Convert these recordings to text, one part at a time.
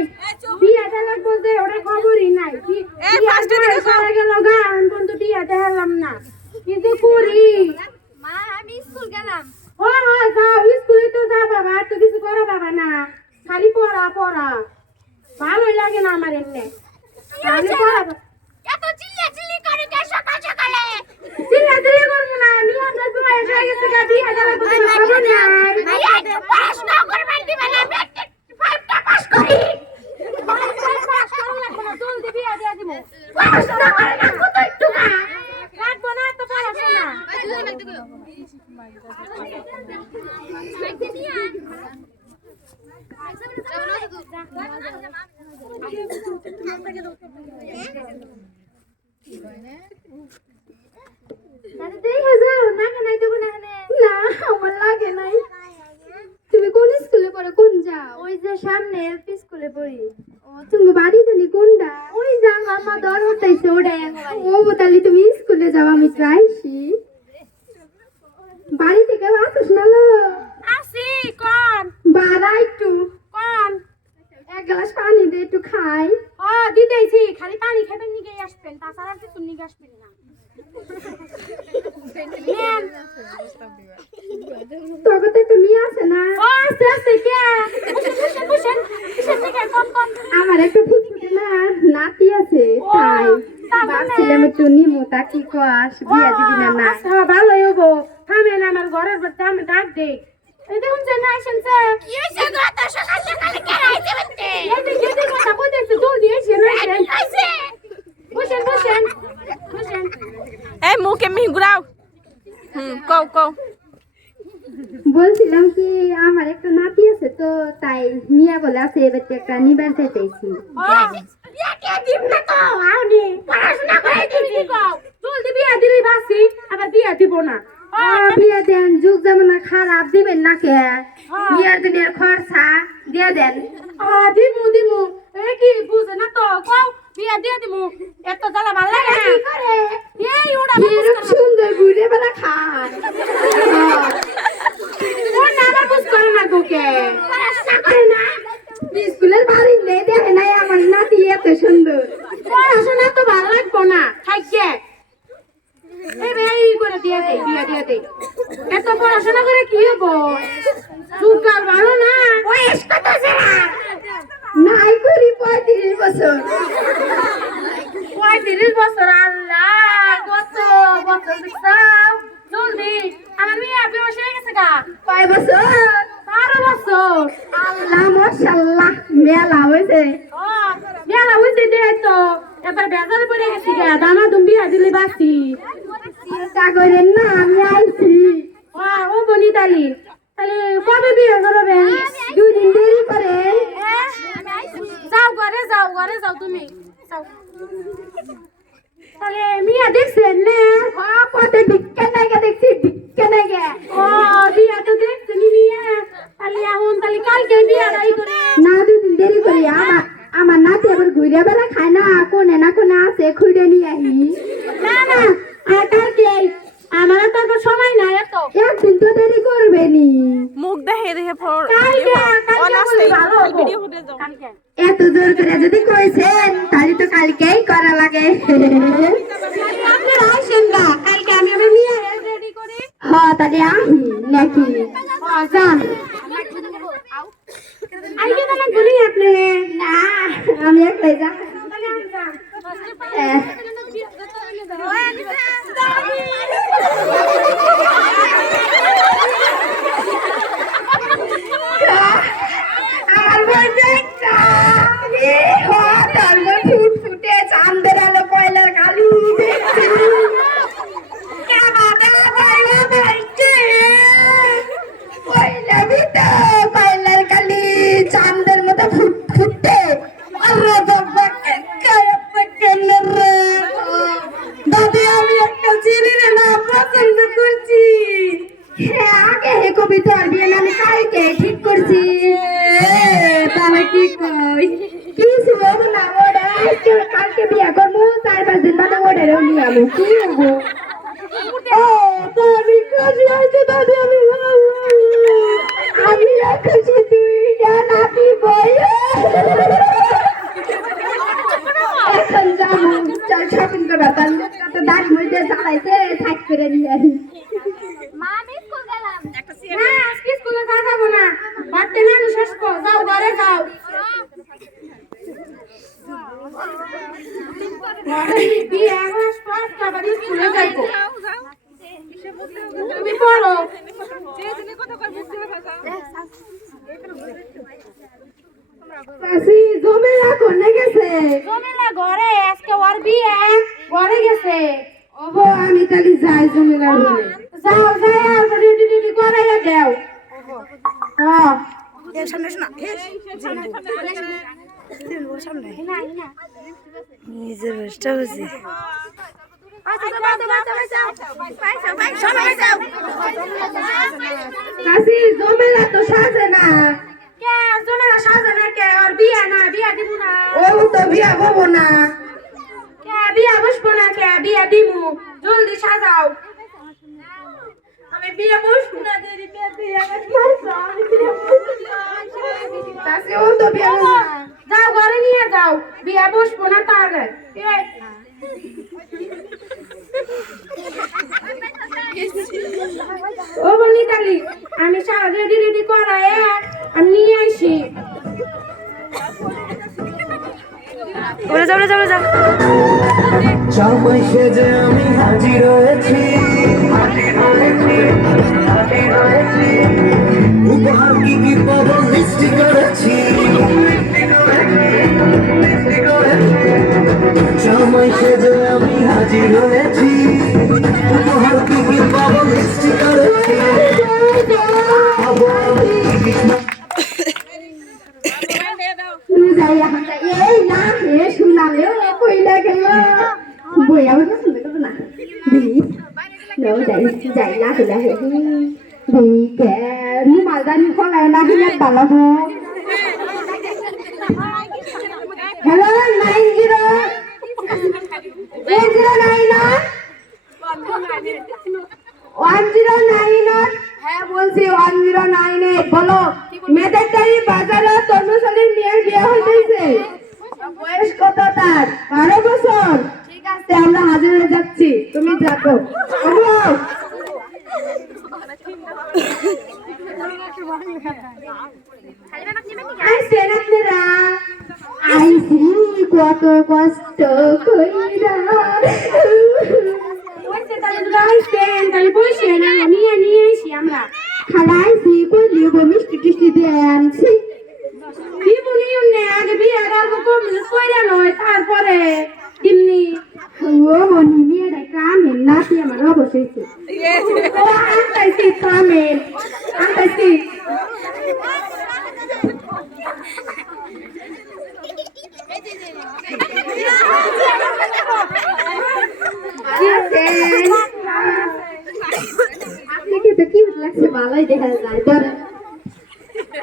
নাই বিয়া দেওয়ার বলতে ওটা খবরই নাই সারা গেল গান বন্ধু বিয়া দেখালাম না কিন্তু করি মা আমি স্কুল গেলাম ও যাও স্কুলে তো যা বাবা আর তো কিছু করো বাবা না খালি পড়া পড়া ভালোই লাগে না আমার এমনি খালি পড়া এত চিল্লাচিল্লি করে কে সকাল সকালে চিল্লাচিল্লি করবো না আমি আপনার বয়স হয়ে গেছে গা বিয়া দেওয়ার বলতে খবর নাই ভাইয়া পড়াশোনা করবেন দিবে না মেট্রিক 5টা পাস করি পাস করো না কোনো জলদি বিয়া দিয়ে দিব পড়াশোনা করে না কত একটু না রাখবো না তো পড়াশোনা তুমি কোন স্কুলে পড়ো কোন যাও ওই যে সামনে এলপি স্কুলে পড়ি ও তুমি বাড়ি চলি কোনটা ওই যা আমার দর হতেছে ওটাই ও তাহলে তুমি স্কুলে যাও আমি যাইছি বাড়ি থেকে আসিস না লো আসি কোন বাড়া একটু কোন এক গ্লাস পানি দে একটু খাই ও দিতেছি খালি পানি খাবেন নিগে আসবেন তাছাড়া কিছু নিগে আসবেন না নেন তোকে তো একটা মেয়ে আছে না ও আস্তে আস্তে কে বসেন কিসের নিগে কোন কোন আমার একটা ফুটফুটে না নাতি আছে তাই ভাবছিলাম একটু নিমু তা কি কস বিয়া দিবি না না আচ্ছা ভালোই হবো থামেন আমার ঘরের বাচ্চা আমি ডাক দেই এই দেখুন যে না আসেন স্যার কি হইছে গো এত সকাল সকালে কে আইছে বলতে এই যে যেতে কথা কইতেছে জলদি এসে আসেন আইছে বসেন বসেন বসেন এই মুখ এমনি ঘুরাও কও কও বলছিলাম কি আমার একটা নাতি আছে তো তাই মিয়া বলে আছে এবার একটা নিবার চাইতেছি বিয়া কে দিব না তো আউনি পড়াশোনা করে দিবি কও জলদি বিয়া দিলি বাসি আবার বিয়া দিব না বিয়া দেন যুগ জামানা খারাপ দিবেন না কে বিয়ার দিনের খরচা দিয়ে দেন দিমু দিমু এ কি বুঝে না তো কও বিয়া দিয়ে দিমু এত জ্বালা ভালো লাগে না কি করে এই ওড়া এরকম সুন্দর ঘুরে বেড়া খায় ওর নামা বুঝ করে না তোকে পড়াশোনা করে না স্কুলের বাড়ি নেই দেখে নাই আমার নাতি এত সুন্দর পড়াশোনা তো ভালো লাগবো না থাকছে এই করে দিয়ে দেই বিয়া দিয়ে দেই এত পড়াশোনা করে কি হবো সুগার ভালো না বয়স কত সেরা নাই করি 35 বছর 35 বছর আল্লাহ কত বছর দেখছাও জলদি আমার মেয়ে বয়স হয়ে গেছে গা 5 বছর 12 বছর আল্লাহ মাশাআল্লাহ মেলা হইছে ও মেলা হইছে দে তো এবার বেজাল পড়ে গেছি গা দামা তুমি বিয়া দিলে বাসি চিন্তা করেন না আমি আইছি ও বনিতালি তাহলে কবে বিয়ে করবেন 2 দিন দেরি করেন যাও ঘরে যাও তুমি যাও তাহলে মিয়া দেখছেন না পথে ঢিক্কা নাইগে দেখছি ঢিক্কা নাইগে ও বিয়া তো দেখছেন মিয়া তাহলে এখন তাহলে কালকে বিয়া রাই করে না 2 দিন দেরি করি আমার নাতি আবার ঘুরে বেড়া খায় না কোনে না কোনে আছে খুঁড়ে নিয়ে আহি না না আর কালকে আমার তো আর সময় নাই এত একদিন তো দেরি করবে নি মুখ দেখে দেখে ফর কালকে অনাস্তে ভালো ভিডিও ফুটে যাও কালকে এত জোর করে যদি কইছেন তাহলে তো কালকেই করা লাগে আপনি আসেন না কালকে আমি আমার মিয়া রেডি করি তাহলে আহি নাকি যান আইকে তো না বলি আপনি না আমি একলাই যা তাহলে আমি যান আমার বলতে একটা তার ফুটফুটে চাঁদের আলো পয়লার কালি পয়লার কালি চাঁদের মতো ফুটফুটে দাদি আমি একটা ছেলের নাম পছন্দ করছি আগে হে কবিতা আর বিয়ে আমি কালকে ঠিক করছি তাহলে কি কই কিছু হবো না ওটা কালকে বিয়ে করবো 4-5 দিন বাদে ওটারেও নিয়ে আমি কি হবো ও তো আমি খুশি হয়েছি দাদি আমি খুশি তুই জানাবি বই তার লোকটা দাঁড়ি মধ্যে জ্বালাইছে থাক করে নিয়ে মা আমি স্কুল গেলাম না আজকে স্কুলে যাবো না বাড়তে না শেষ কর যাও ঘরে যাও বিয়ে আস পাঁচ আবার স্কুলে যাইবো তুমি পড়ো কাশি জমেলা কোনে গেছে জমেলা ঘরে আজকে ওর বিয়ে ঘরে গেছে ওগো আমি তালি যাই জমেলার ঘরে যাও যাও আর রেডি রেডি করে দাও হ্যাঁ নিজের বেশটা বুঝি কাশি জমেলা তো সাজে না কে জমেলা সাজে না কে ওর বিয়ে না বিয়ে দিব না ও তো বিয়া হবো না কে বিয়ে বসবো না কে বিয়ে দিমু জলদি সাজাও আমি বিয়ে বসবো না দেরি বিয়ে আমার আমি বিয়ে বসবো না কাশি ও তো বিয়া হবো না যাও ঘরে নিয়ে যাও বিয়ে বসবো না তার ও বনিতালি আমি সারা রেডি রেডি করায় আমি নিয়ে আসি জামাই সেজে আমি হাজির হয়েছি উপহার কি কি পাবো লিস্টি করেছি জামাই সেজে আমি হাজির হয়েছি উপহার কি কি পাবো লিস্টি করেছি পাবো আমি যাই এখন যাই এই না এ শুনালে কইলা গেল বই আমার পছন্দ করবো না যাই যাই না কইলা হে কে মালদানি খোলা না কিনা পালাবো হ্যালো 1099 হ্যাঁ বলছি 1098 বলো মেদেরটাই বাজারে তনুশালীর মেয়ের বিয়ে হইতেছে বয়স কত তার 12 বছর ঠিক আছে আমরা হাজির হয়ে যাচ্ছি তুমি দেখো আইসেন আপনারা আইসি কত কষ্ট কইরা ওইসে তাহলে রাইছেন তাহলে বসে না নিয়ে নিয়ে আসি আমরা খালাইছি কই দিব মিষ্টি টিষ্টি দিয়ে আনছি দিবনি উন্নে আগে বিয়ে রাখবো কমপ্লিট কইরা নয় তারপরে দিমনি ও মনি মেয়েরা কামের নাতি আমার অবশ্যই ও আনতাইছি কামেল আনতাইছি আপনাকে তো কিউট লাগছে ভালোই দেখা যায় ধরেন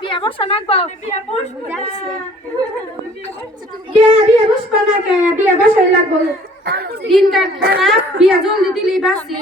বিয়ে বসা নাকবো বিয়ে বসবো বিয়ে বসবো না কে বিয়ে বসাই লাগবো দিনটা খারাপ বিয়ে জলদি দিলি বাসি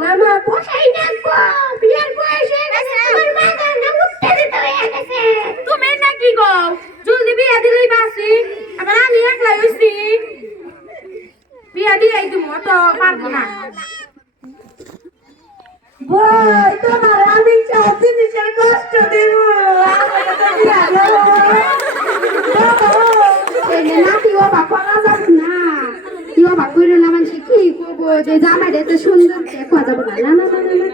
মামা বসাই নাকবো বিয়ের বয়স হয়ে গেছে আমার মাথা না উত্তেজিত হয়ে গেছে তুমি নাকি গো জলদি বিয়ে দিলি বাসি আবার আমি একলা হইছি বিয়ে দিলেই তুমি তো পারবো না বই তোমার আমি সব জিনিসের কষ্ট দেব নাতি ও বাবা যাবো না তুই ও বাবা করো না মানুষ কি করবো যে জামাই এত সুন্দর দেখা যাবো না না না না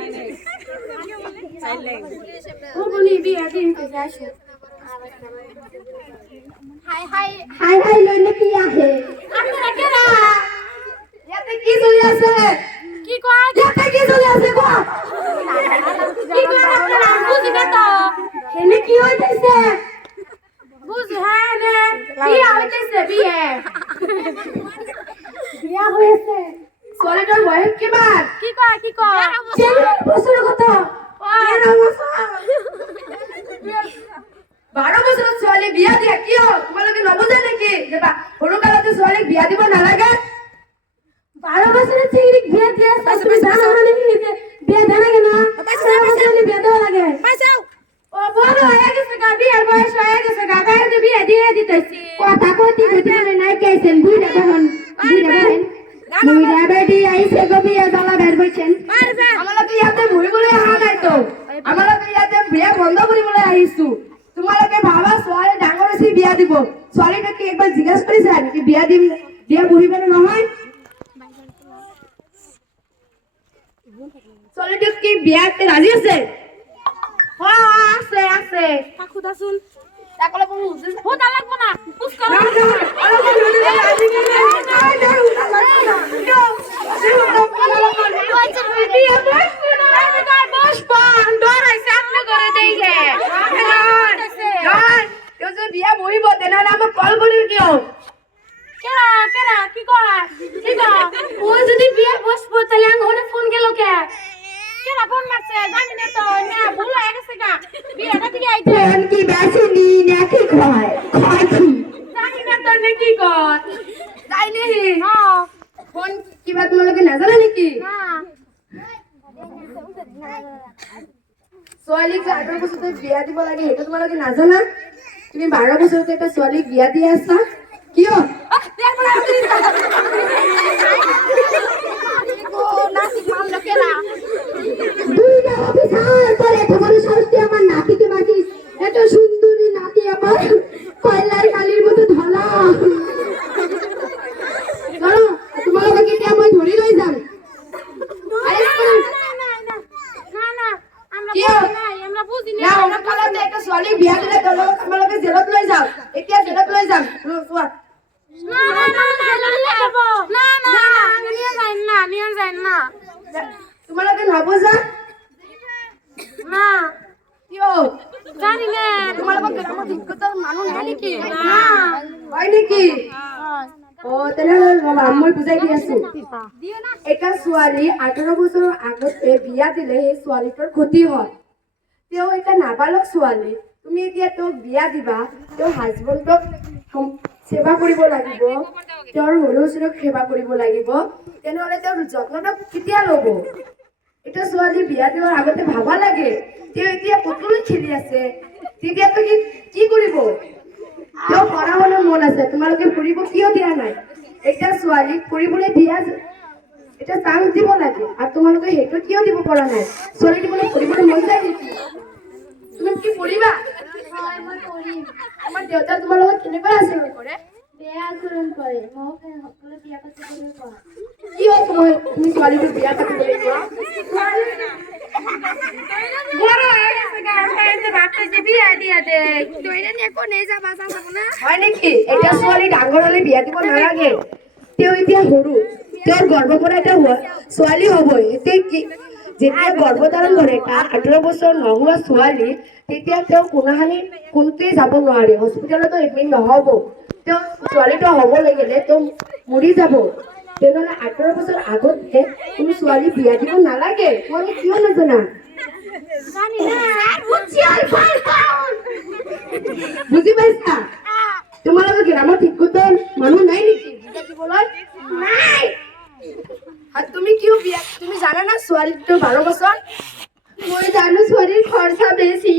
ও বলি বিয়ে দিতে যাইছো হাই হাই হাই হাই লইলে কি আহে আপনারা কেরা এতে কি চলে আছে কি কয় এতে কি চলে আছে গো কি কয় আপনারা বুঝিবে তো এনে কি হইতেছে বুঝি হ্যাঁ নে বিয়ে হইতেছে বিয়ে বিয়া হয়েছে সলিটার বয়স কি বার কি কয় 4 বছর কত 12 বছর 12 বছর ছোয়ালি বিয়া দিয়া কি হো তোমালোকে নবুঝে নাকি যে বা হরুকালাতে ছোয়ালি বিয়া দিব না লাগে 12 বছরের ছেলে বিয়া দিয়া তুমি জানো মানে যে বিয়া দেনা কেন পয়সা বিয়া দেওয়া লাগে ও বড় হয়ে গেছে গা বিয়ের বয়স হয়ে গেছে গা গায়ে বিয়ে দিয়ে দিতেছি ও কথা কইতে কইতে বলে নাই কেছেন বুইড়া তখন বুইড়া বলেন বুইড়া বেটি আইছে গো বিয়া জ্বালা বের বইছেন আমালা বিয়াতে ভুই বলে আহা নাই তো আমালা বিয়াতে বিয়া বন্ধ করি বলে আইছু তোমালোকে ভাবা ছোৱালী ডাঙৰ হৈছে বিয়া দিব ছোৱালীকে কি একবাৰ জিজ্ঞাসা কৰিছা কি বিয়া দিম বিয়া বহিব না নহয় ছোৱালীটো কি বিয়াতে ৰাজি আছে আছে আছে খুদাচোন তাকলে কোন খুদা লাগবো না পুষ কর বিয়া বহিব তেনেহলে আমাক কল কৰিল কিয় কেরা কেরা কি কয় কি কয় ও যদি বিয়া বসবো তাহলে আং ওরে ফোন গেল কে কেরা ফোন মারছে জানি না তো না ভুল হয়ে গেছে গা বিয়েটা থেকে আইতে ফোন কি বেশিনি নাকি কয় কয় কি জানি না তোর নে কি কর যাই নেহি হ্যাঁ ফোন কিবা তোমালোকে নাজানা নেকি হ্যাঁ ছোৱালীক 18 বছৰতে বিয়া দিব লাগে সেইটো তোমালোকে নাজানা তুমি 12 বছৰতে এটা ছোৱালীক বিয়া দি আছা কিয় বুইড়া অফিসার তোর এত বড় সাহস তুই আমার নাতিকে মারিস এত সুন্দরী নাতি আমার কয়লার কালির মতো ধলা ধরো তোমালোকে কি আমি ধরে লই যাম আমরা বুঝি না আমরা কালাতে একটা ছোৱালীক বিয়া দিলে তোমালোকে জেলত লৈ যাও এতিয়া জেলত লৈ যাম চোৱা তোমালোকে নবজা কিয় তোমালোকৰ গ্ৰামত শিক্ষিত মানুহ নাই নেকি হয় নেকি অ তেনেহ'লে ৰবা মই বুজাই দি আছো এটা ছোৱালী 18 বছৰৰ আগতে বিয়া দিলে সেই ছোৱালীটোৰ ক্ষতি হয় তেওঁ এটা নাবালক ছোৱালী তুমি এতিয়া তেওঁক বিয়া দিবা তেওঁৰ হাজবেণ্ডক সেৱা কৰিব লাগিব তেওঁৰ সৰু ছোৱালীক সেৱা কৰিব লাগিব তেনেহ'লে তেওঁৰ যত্নটো কেতিয়া ল'ব এটা ছোৱালী বিয়া দিয়াৰ আগতে ভাবা লাগে তেওঁ এতিয়া কতলৈ খেলি আছে তেতিয়াতো কি কৰিব তেওঁ পঢ়া শুনাৰ মন আছে তোমালোকে ফুৰিব কিয় দিয়া নাই এটা ছোৱালীক ফুৰিবলৈ দিয়া এটা চান্স দিব লাগে আৰু তোমালোকে সেইটো কিয় দিব পৰা নাই ছোৱালী দিবলৈ ফুৰিবলৈ মন যায় নেকি তুমি কি পঢ়িবা আমাৰ দেউতা তোমাৰ লগত কেনেকৈ আচৰণ কৰে বেয়া আচৰণ কৰে মোক সকলো বিয়া পাতিবলৈ কয় কি হ'ল তুমি ছোৱালীটোক বিয়া পাতিবলৈ কোৱা হয় নেকি এতিয়া ছোৱালী ডাঙৰ হলে বিয়া দিব নালাগে তেওঁ এতিয়া সৰু তেওঁৰ গৰ্ভৰ পৰা এটা ছোৱালী হ'বই এতিয়া কি যেতিয়া গৰ্ভধাৰণ কৰে তাৰ 18 বছৰ নোহোৱা ছোৱালী তেতিয়া তেওঁ কোনোটোৱে যাব নোৱাৰে হস্পিটেলতো এডমিট নহ'ব তেওঁ ছোৱালীটো হ'ব লাগিলে তেওঁ মৰি যাব তেনেহ'লে 18 বছৰ আগতে কোনো ছোৱালী বিয়া দিব নালাগে তোমালোকে কিয় নাজানা বুজি পাইছা তোমালোকৰ গ্ৰামত শিক্ষিত মানুহ নাই নেকি বিয়া দিবলৈ নাই আৰু তুমি কিয় বিয়া তুমি জানা না ছোৱালীটো 12 বছৰ মই জানো ছোৱালীৰ খৰচা বেছি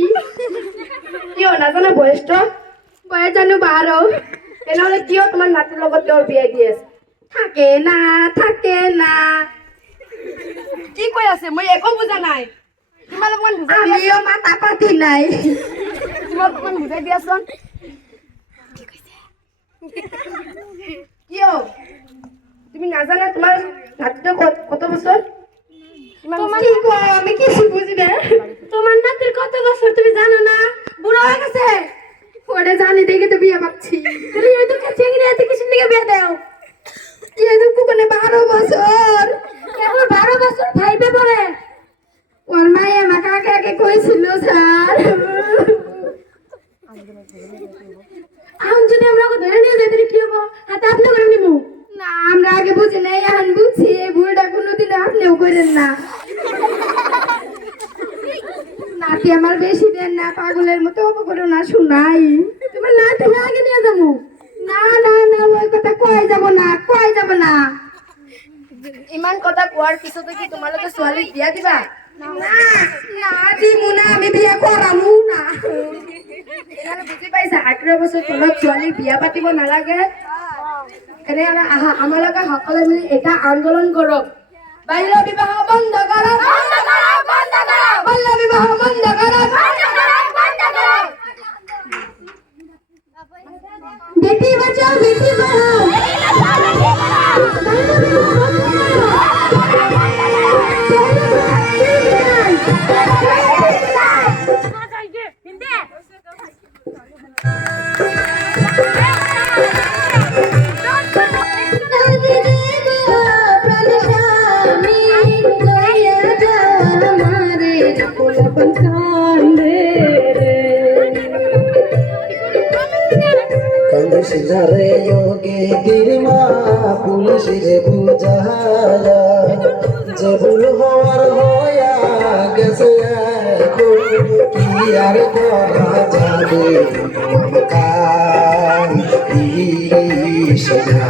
কিয় নাজানা বয়সটো মই জানো 12 তেনেহ'লে কিয় তোমাৰ নাতিৰ লগত তেওঁৰ বিয়া দি আছে থাকে না কি কৈ আছে মই একো বুজা নাই তোমালোক মান বুজাই দিয়া আমিও মাথা পাতি নাই তোমালোক মান বুজাই দিয়াচোন কিয় তুমি নাজানা তোমাৰ নাতিটো কত বছৰ কি কয় আমি কিছু বুঝি না তোমার নাতির কত বছর তুমি জানো না বুড়া হয়ে গেছে ওরে জানি দেখে তো বিয়ে পাচ্ছি তুমি এই তো চিংড়ি এত কিছু নিয়ে বিয়ে দাও এই তো কোনে 12 বছর কেবল 12 বছর ভাইবে পড়ে ওর মায়ে আমাকে আগে আগে কইছিল স্যার এখন যদি আমরা ধরে নিয়ে যাই তাহলে কি হবো হাতে আপনি করে নিব না আমরা আগে বুঝি নাই এখন বুঝছি এই ভুলটা কোনোদিন আপনিও করেন না নাতি আমার বেশি দেন না পাগলের মতো করো না শুনাই তোমার নাতি আগে নিয়ে যাবো না ওই কথা কই যাব না ইমান কথা কোৱাৰ পিছতো কি তোমালোকে ছোৱালীক বিয়া দিবা না দিমু না আমি বিয়া করামু না তেনেহ'লে বুজি পাইছা 18 বছৰ তলত ছোৱালীক বিয়া পাতিব নালাগে এনেহ'লে আহা আমাৰ লগত সকলোৱে মিলি এটা আন্দোলন কৰক বাল্য বিবাহ বন্ধ কৰক বাল্য বিবাহ বন্ধ কৰক বেটি বাঁচাও বেটি পঢ়াও कंदशिलारे योगे गिरमा पुलिशिरे बुझाया जबुल होवार होया गेছে কি আর করা যাবে কান ইশরা